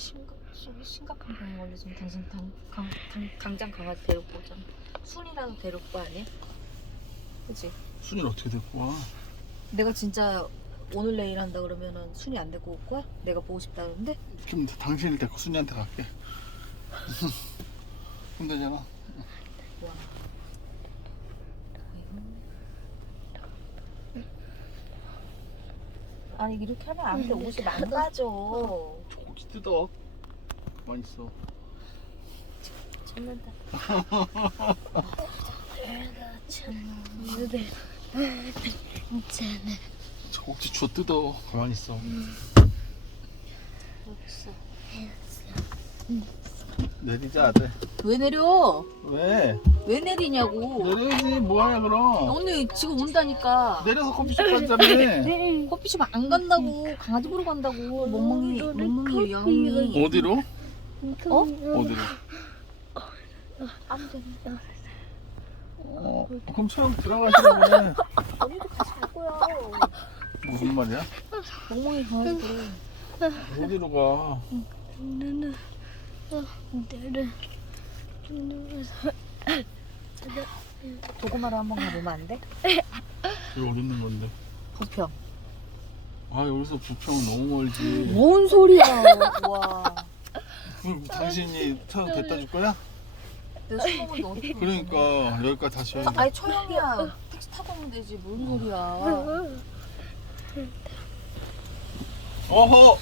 심각, 심- 심각한 병 걸리면 당신 당, 강, 당, 당장 강아지 데리고 오잖아. 순이라도 데리고 와 아니야? 그치? 순이를 어떻게 데리고 와? 내가 진짜 오늘 내일 한다 그러면은 순이 안 데리고 올 거야? 내가 보고 싶다는데? 그럼 당신을 데리고 순이한테 갈게. 힘들잖아. 와. 아니 이렇게 하면 안 돼. 옷이 망가져. 뜯어. 가만 있어. 참는다. 조기 줘 뜯어. 가만 있어. 없어. 내리자 아들. 왜 내려? 왜? 왜 내리냐고. 내려야지 뭐하냐 그럼. 언니 지금 온다니까. 내려서 커피숍 가자며. 커피숍 안 간다고. 강아지 보러 간다고. 멍멍이 멍멍이 영이. 어디로? 어? 어디로? 안 돼. 어, 그럼 처음 들어가시라고 그래. 언니도 같이 갈 거야. 무슨 말이야? 멍멍이 강아지 보러. 어디로 가? 도구마루 한번 가보면 안 돼? 여기 어디 있는 건데? 부평. 아 여기서 부평 너무 멀지. 뭔 소리야. 와. 그럼 당신이 차 데려다 줄 거야? 내가 어디 그러니까 여기까지 다시 와야 돼. 아니 초영이야. 택시 타고 오면 되지. 뭔 소리야. 어허!